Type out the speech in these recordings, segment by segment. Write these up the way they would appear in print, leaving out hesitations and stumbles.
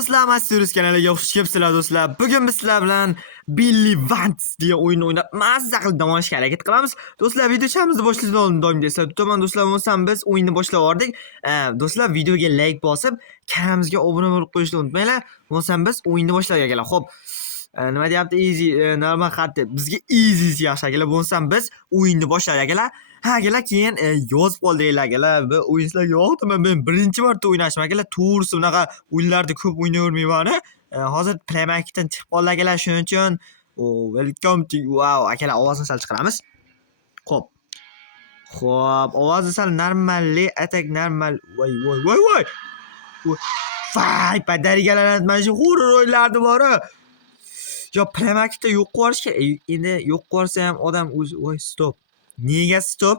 do'stlar, Masturus kanaliga xush kelibsizlar do'stlar. Bugun biz sizlar bilan Billy Vance degan o'yinni o'ynab mazza qilib dam olishga harakat qilamiz. Do'stlar, videochamizni boshlashdan oldin doim eslatib o'taman do'stlar, bo'lsam biz o'yinni boshlab yubordik. Do'stlar, videoga like bosib, kanalimizga obuna bo'lib qo'yishni unutmanglar. Bo'lsam biz o'yinni boshlab akalar. Xo'p. Nima deyapti? Easy, normal xatti. Bizga easy yaxshi akalar. Bo'lsam biz o'yinni boshlab akalar. Ha akalar, keyin yozib qoldinglar akalar. Bu o'yin sizlarga yoqdimi? Men birinchi marta o'ynashim akalar. To'g'risi bunaqa o'yinlarni ko'p o'ynayvermayman. Hozir Playmakdan chiqib qoldi akalar. Shuning uchun welcome to wow akalar, ovozni sal chiqaramiz. Xo'p. Ovozni sal normalli, atak normal. Voy. Vay, padarigalar mana shu horror o'yinlarni bor-ku. Yo, Playmakda yo'q qo'yishga, endi yo'q qo'ysa ham odam o'zi, voy stop. Nega stop?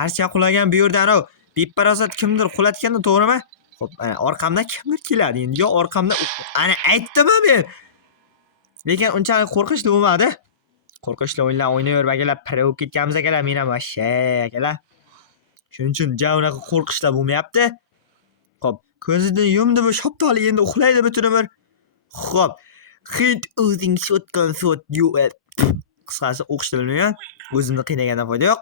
Archa qulagan bu yerdan beparosat kimdir qulatganda, to'g'rimi? Xo'p, orqamdan kimdir keladi. Endi yo orqamdan ana aytdim-a men. Lekin unchalik qo'rqinchli bo'lmadi. Qo'rqinchli o'yinlar o'ynayvermaganlar, pira bo'lib ketganmiz akalar, men ham vashsha akalar. Shuning uchun unaqa qo'rqishlar bo'lmayapti. Xo'p, ko'zini yumdi bu shoptoli, endi uxlaydi butun umr. Xo'p. Hit o'zing shotgan shot yo'q. Qisqasi o'qishni bilmayman. O'zimni qiynagandan foyda yo'q.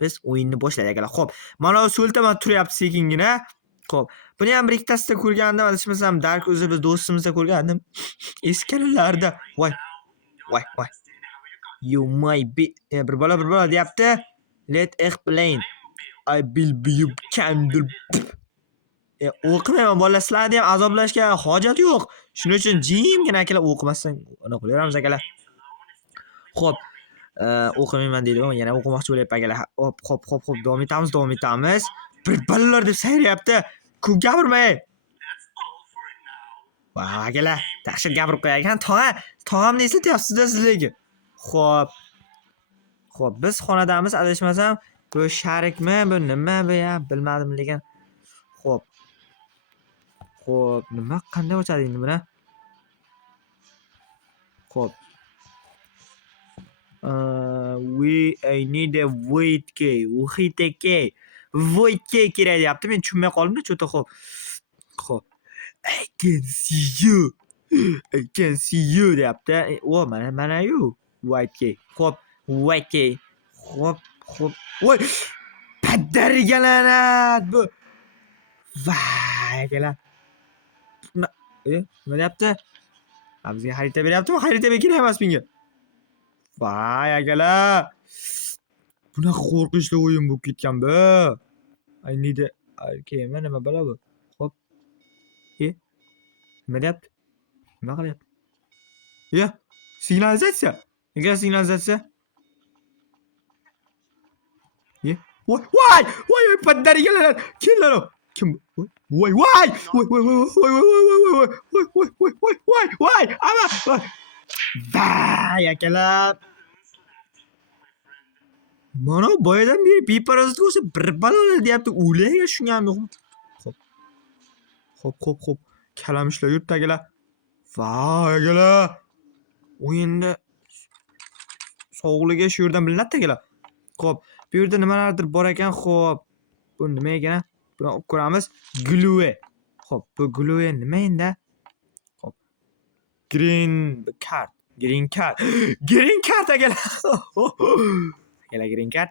Biz o'yinni boshladik akalar. Xo'p, mana so'ltaman turyapti sekingina. Xo'p, buni ham bir ikkitasida ko'rgandim, adashmasam Dark o'zi biz do'stimizda ko'rgandim. Eskilarda. Voy. You might be bir bola deyapti. Let explain. I will be you candle. O'qimayman bolalar, sizlarni ham azoblashga hojat yo'q. Shuning uchun jimgina akalar o'qimasdan uni qo'yaveramiz akalar. Xo'p, o'qimayman deydi-ku, yana o'qimoqchi bo'lyapti akalar. Xo'p, davom etamiz. Bir bolalar deb sayrayapti. Ko'p gapirmay. Va akalar, yaxshi gapirib qo'ygan. Tog'amni eslatyapsiz-da sizlarga. Xo'p, biz xonadamiz, adashmasam, bu sharikmi, bu nima bu ya, bilmadim lekin. Xo'p, nima qanday ochadi endi buni? Xo'p. I need a void key. Void key kerak deyapti. Men tushunmay qoldim-da, cho'ta. Xo'p. I can see you deyapti. Mana you. Void key. Xo'p, void key. Xo'p. Voy! Padarigalanat bu. Vay akalar. Nima deyapti? Bizga xarita beryaptimi? Xarita kerak emas menga. Vay akalar. Bunaqa qo'rqinchli o'yin bo'lib ketgan bu. I need a nima bo'la bu? Xo'p. Nima deyapti? Nima qilyapti? Signalizatsiya. Nega signalizatsiya? Voy, padarigalar. Kimlar u? Kim? Voy. Ama. Vay akalar. Mana boyadan beri beparosat bo'lsa bir balolar deyapti. O'layga shunga yo'q. Xo'p. Kalamishlar yurtdi akalar. Vay akalar. O'yinda sog'ligi shu yerdan bilinadi akalar. Xo'p, bu yerda nimalardir bor ekan. Xo'p, bu nima ekan? Buni olib ko'ramiz. Glue. Xo'p, bu glue nima endi? Xo'p. Green card akalar. Akalar,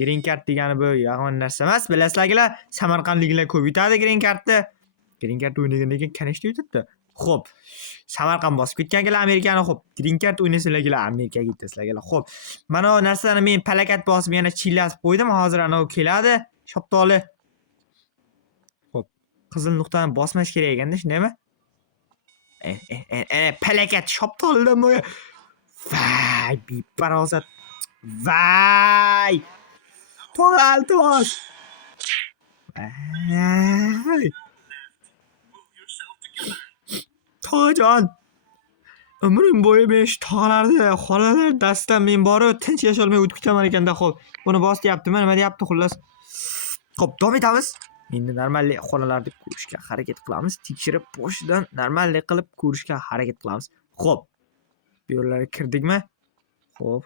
green card degani bu yomon narsa emas. Bilasizlar akalar, Samarqandliklar ko'p yutadi green cardni. Green card o'ynagandan keyin kanishda yutibdi. Xo'p, Samarqand bosib ketgan akalar Amerikani. Xo'p, green card o'ynasanglar Amerikaga ketasizlar akalar. Xo'p, mana bu narsalarni men palakat bosib yana chillasib qo'ydim. Hozir ana u keladi. Shoptoli. Xo'p, qizil nuqtani bosmash kerak ekanda, shundaymi? Palakat shoptolidan bu. Vay, beparosat. Vay! To'g'ri. Vay! To'g'jon. Umrim bo'yi men shu tog'larda, xolalar dastidan men borib tinch yasholmay o'tib ketaman ekanda. Xo'p, buni bos deyaptimi? Nima deyapti xullas? Xo'p, davom etamiz. Endi normallik xonalarni ko'rishga harakat qilamiz. Tekshirib boshidan normallik qilib ko'rishga harakat qilamiz. Xo'p. Bu yerlarga kirdikmi? Xo'p.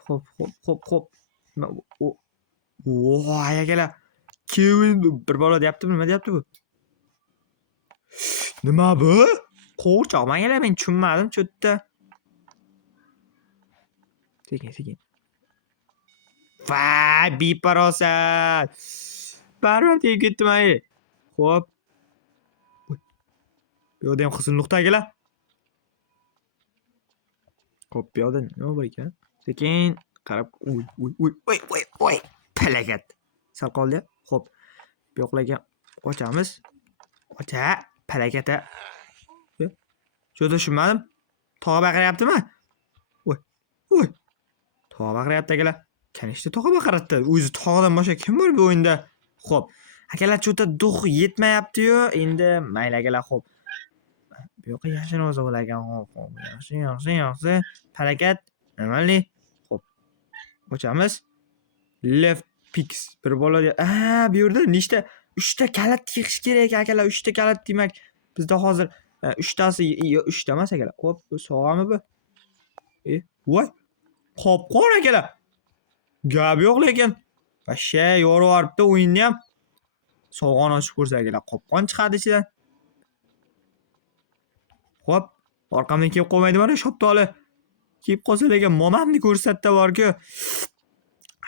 Voy akalar. Kevin bir bola deyaptimi? Nima deyapti bu? Nima bu? Qo'g'irchoq. Menga men tushunmadim cho'tda. Sekin. Vay, beparosat. Baribir tegib ketdim ay. Xo'p. Bu yerda ham qizil nuqta akalar. Xo'p, bu yerda nima bor ekan? Sekin qarab, voy. Palakat. Sal qoldi. Xo'p. Bu yoqlarga ochamiz. Ocha, palakata. Cho'da tushunmadim. Tog'a baqiryaptimi? Voy. Tog'a baqiryapti akalar. Kanishda tog'a baqiryapti. O'zi tog'dan boshqa kim bor bu o'yinda? Xo'p. Akalar cho'ta duh yetmayapti-yu. Endi mayli akalar, xo'p. Bu yoqqa yashin o'zi bo'lagan. Xo'p. Yaxshi. Harakat. Nimali? Xo'p. Ochamiz. Left pix. Bir bola. Bu yerda nechta 3 ta kalit tegish kerak akalar. 3 ta kalit demak bizda hozir 3 tasi 3 ta emas akalar. Xo'p, bu sog'ami bu? Voy. Qop-qora akalar. Gap yo'q lekin. Vasha yorib yuboribdi o'yinni ham. Sog'on ochib ko'rsa akalar, qopqon chiqadi ichidan. Xo'p, orqamdan kelib qolmaydi mana shoptoli. Kelib qolsa lekin momamni ko'rsatdi borku.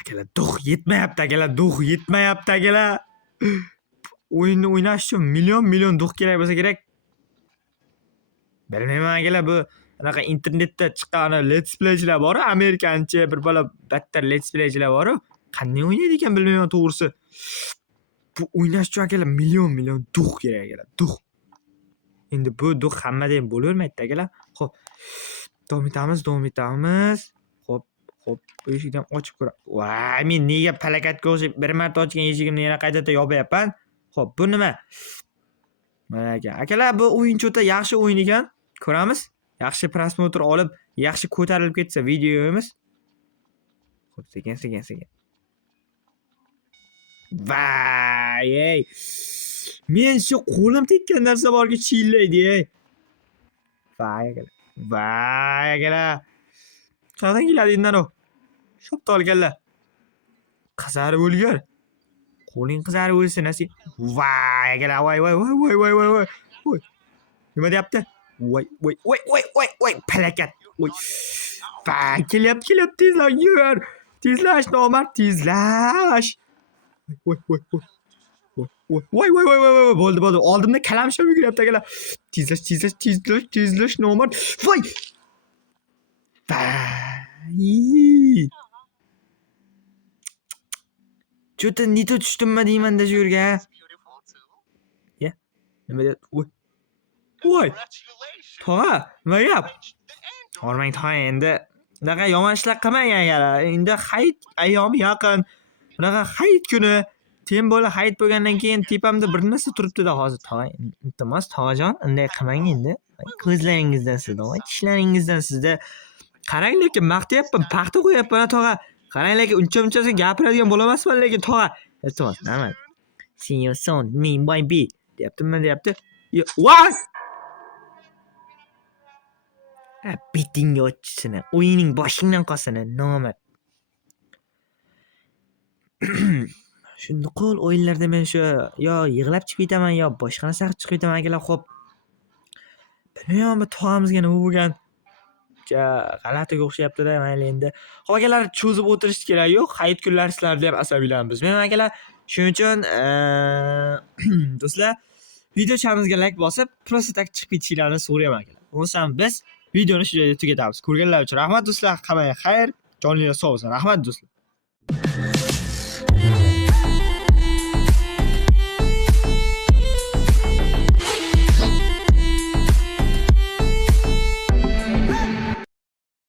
Akalar, duh yetmayapti akalar. O'yinni o'ynash uchun million duh kerak bo'lsa kerak. Bilmayman akalar, bu anaqa internetda chiqqan let's playchilar bor, amerikancha bir bola battar let's playchilar bor. Qanday o'ynaydi ekan bilmayman to'g'risi. Bu o'ynash uchun akalar million duh kerak akalar, duh. Endi bu duh hammada ham bo'lavermaydi akalar. Xo'p. Davom etamiz. Xo'p, bu eshikni ham ochib ko'ra. Voy, men nega palakatga o'xshab bir marta ochgan eshigimni yana qaytadan yopyapman? Xo'p, bu nima? Mana akalar, bu o'yincho'ta yaxshi o'yin ekan. Ko'ramiz. Yaxshi prosmotr olib, yaxshi ko'tarilib ketsa videomiz. Xo'p, sekin. Vay! Men shu qo'lim tekkan narsa borga chillaydi. Vay akalar. Qayerdan keladi endi ana? Shopda olganlar. Qizarib o'lgan. Qo'ling qizarib o'lsin asi. Vay akalar, voy. Nima deyapti? Voy, palakat. Voy. Vay, kelyapti, tezlar yur. Tezlash nomard, tezlash. Voy. Bo'ldi. Oldimda kalamshab yuguryapti akalar. Tezlash nomard. Voy. Vay. Cho'ta nito tushdimmi deymanda shu yerga. Ya. Nima deyapti? Voy. Tog'a, nima gap? Hormang tog'a endi. Bunaqa yomon ishlar qilmang akalar. Endi hayit ayyomi yaqin. Bunaqa hayit kuni tem bola hayit bo'lgandan keyin tepamda bir narsa turibdi-da hozir tog'a. Iltimos tog'ajon, unday qilmang endi. Ko'zlaringizdan sizda, tishlaringizdan sizda. Qarang lekin maqtayapman, paxta qo'yapman tog'a. Qarang lekin uncha-munchasi gapiradigan bo'lamasman lekin tog'a. Iltimos, nima? See you soon, me baby. Deyapti. Voy! Bitingga o'tchisini, o'yining boshingdan qolsin, nomard. Shunda qo'l o'yinlarda men shu yo yig'lab chiqib ketaman, yo boshqa narsa qilib chiqib ketaman akalar. Xo'p. Bilmayman, tog'amizga nima bo'lgan? G'alatiga o'xshayapti-da, mayli endi. Xo'p akalar, cho'zib o'tirish kerak yo'q. Hayit kunlari sizlarda ham asabiylanamiz. Bilmayman akalar. Shuning uchun do'stlar, videochamizga like bosib, просто tak chiqib ketishinglarni so'rayman akalar. Bo'lsam biz videoni shu joyda tugatamiz. Ko'rganlar uchun rahmat do'stlar. Hammaga xayr, joninglar sog' bo'lsin. Rahmat do'stlar.